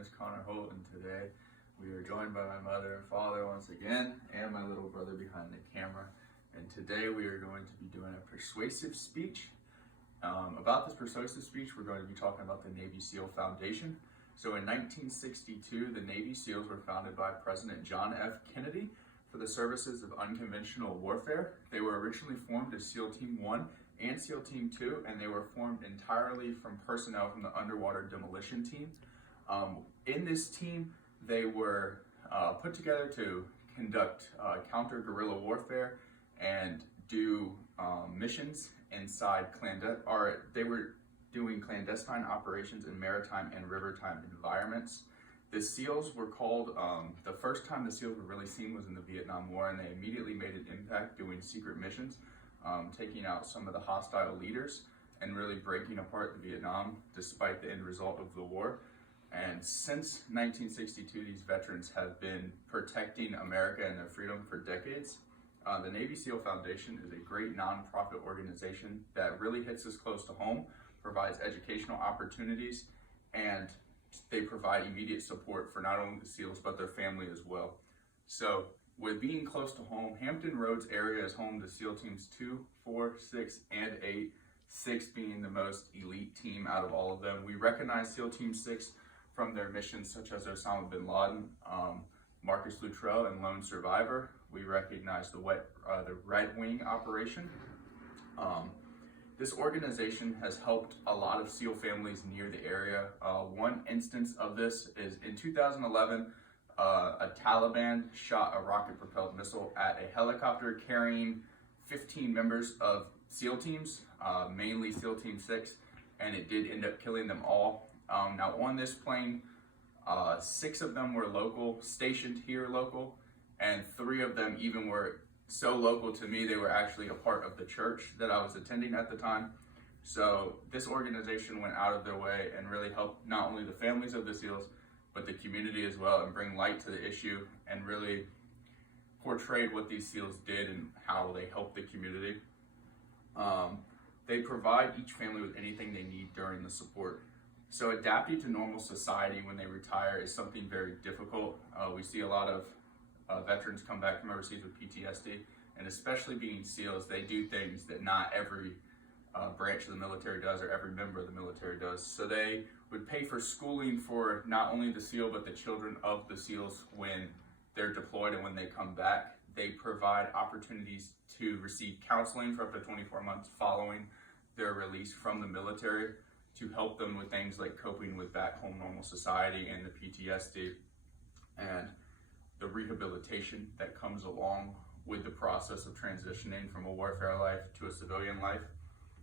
is Connor Holt, and today we are joined by my mother and father once again, and my little brother behind the camera. And today we are going to be doing a persuasive speech. About this persuasive speech, we're going to be talking about the Navy SEAL Foundation. So in 1962, the Navy SEALs were founded by President John F. Kennedy for the services of unconventional warfare. They were originally formed as SEAL Team 1 and SEAL Team 2, and they were formed entirely from personnel from the underwater demolition team. In this team, they were put together to conduct counter-guerrilla warfare and do missions inside they were doing clandestine operations in maritime and rivertime environments. The SEALs were called, the first time the SEALs were really seen was in the Vietnam War, and they immediately made an impact doing secret missions, taking out some of the hostile leaders and really breaking apart the Vietnam despite the end result of the war. And since 1962, these veterans have been protecting America and their freedom for decades. The Navy SEAL Foundation is a great nonprofit organization that really hits us close to home, provides educational opportunities, and they provide immediate support for not only the SEALs, but their family as well. So with being close to home, Hampton Roads area is home to SEAL Teams 2, 4, 6, and 8, 6 being the most elite team out of all of them. We recognize SEAL Team 6 from their missions such as Osama bin Laden, Marcus Luttrell, and Lone Survivor. We recognize the Red Wing operation. This organization has helped a lot of SEAL families near the area. One instance of this is in 2011, a Taliban shot a rocket-propelled missile at a helicopter carrying 15 members of SEAL teams, mainly SEAL Team 6, and it did end up killing them all. Now on this plane, 6 of them were stationed here local, and 3 of them even were so local to me, they were actually a part of the church that I was attending at the time. So this organization went out of their way and really helped not only the families of the SEALs, but the community as well, and bring light to the issue and really portrayed what these SEALs did and how they helped the community. They provide each family with anything they need during the support. So adapting to normal society when they retire is something very difficult. We see a lot of veterans come back from overseas with PTSD, and especially being SEALs, they do things that not every branch of the military does or every member of the military does. So they would pay for schooling for not only the SEAL, but the children of the SEALs when they're deployed and when they come back. They provide opportunities to receive counseling for up to 24 months following their release from the military to help them with things like coping with back home normal society and the PTSD and the rehabilitation that comes along with the process of transitioning from a warfare life to a civilian life.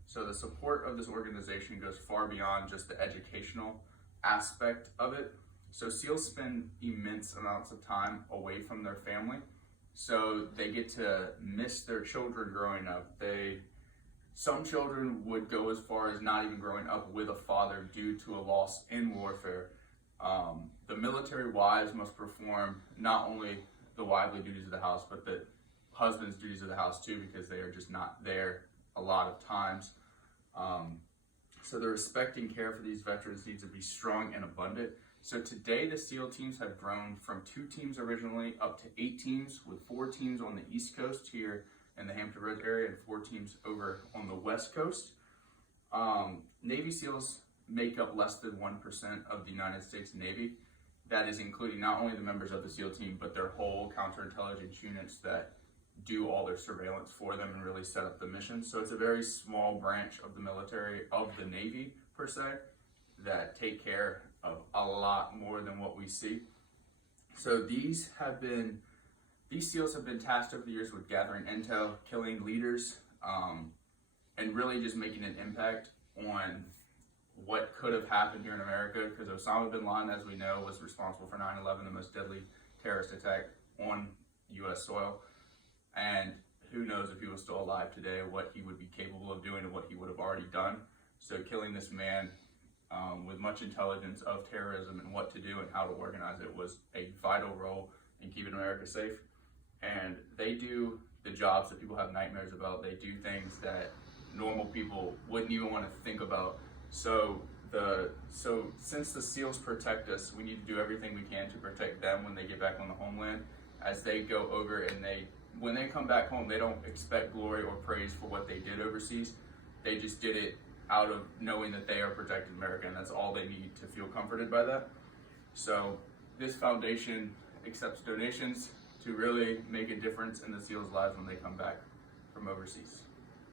So the support of this organization goes far beyond just the educational aspect of it. So SEALs spend immense amounts of time away from their family, so they get to miss their children growing up. Some children would go as far as not even growing up with a father due to a loss in warfare. The military wives must perform not only the wifely duties of the house, but the husband's duties of the house too, because they are just not there a lot of times. So the respect and care for these veterans needs to be strong and abundant. So today the SEAL teams have grown from 2 teams originally up to 8 teams, with 4 teams on the East Coast here in the Hampton Roads area and 4 teams over on the West Coast. Navy SEALs make up less than 1% of the United States Navy. That is including not only the members of the SEAL team, but their whole counterintelligence units that do all their surveillance for them and really set up the mission. So it's a very small branch of the military, of the Navy per se, that take care of a lot more than what we see. So these SEALs have been tasked over the years with gathering intel, killing leaders, and really just making an impact on what could have happened here in America, because Osama bin Laden, as we know, was responsible for 9/11, the most deadly terrorist attack on U.S. soil. And who knows if he was still alive today, what he would be capable of doing and what he would have already done. So killing this man with much intelligence of terrorism and what to do and how to organize it was a vital role in keeping America safe. And they do the jobs that people have nightmares about. They do things that normal people wouldn't even want to think about. So So since the SEALs protect us, we need to do everything we can to protect them when they get back on the homeland. As they go over and when they come back home, they don't expect glory or praise for what they did overseas. They just did it out of knowing that they are protecting America, and that's all they need to feel comforted by that. So this foundation accepts donations to really make a difference in the SEALs' lives when they come back from overseas.